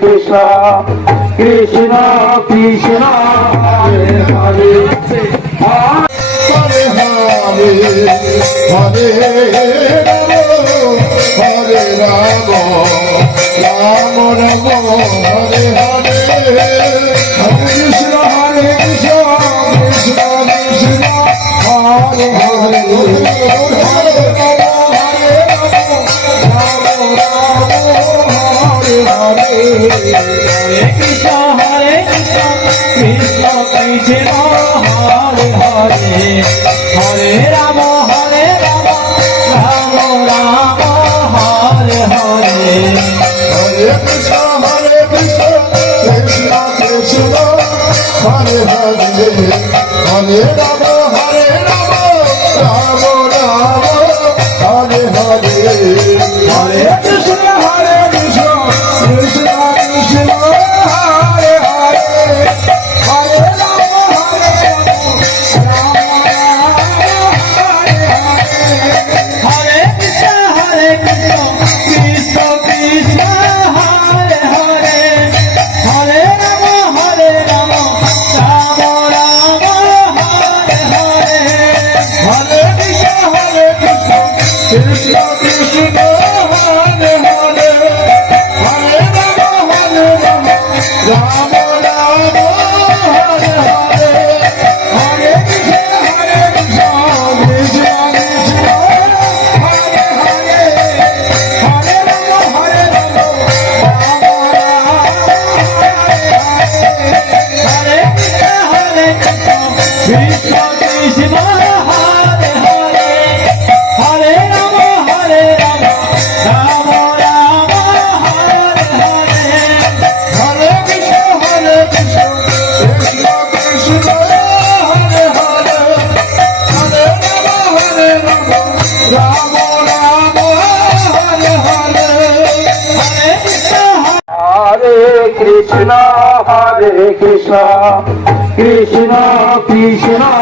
Krishna Krishna Krishna Hare Hare Hare Hare Hare Hare Ram Ram Ram Hare Hare Hare Krishna Krishna Krishna Hare Hare Hare Ram Ram Ram Hare Hare Hare Krishna Krishna Krishna Hare Hare Hare Ram Ram Ram Hare Hare Hare Krishna Krishna Krishna Hare Hare Hare Ram Krishna Krishna Hare Hare Hare Rama Rama Rama Hare Hare Hare Krishna Krishna Krishna Hare Hare Hare Rama Rama Hare Krishna Krishna Hare Hare Hare Ram Ram Ram Hare Hare Hare Krishna Krishna Krishna Hare Hare Hare Rama Rama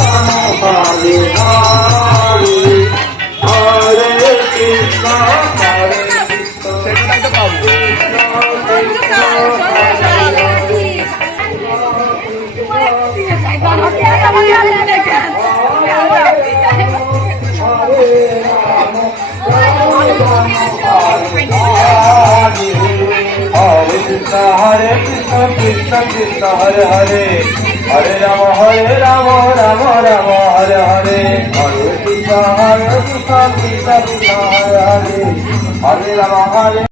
Rama Hare Hare Hare Krishna Hare Krishna Krishna Krishna Hare Hare Hare Ram Ram Ram Hare Hare Hare Krishna Hare Krishna Krishna Krishna Hare Hare Hare Ram Ram Ram Hare Hare Hare Krishna Krishna Krishna Krishna Hare Hare Hare Ram Hare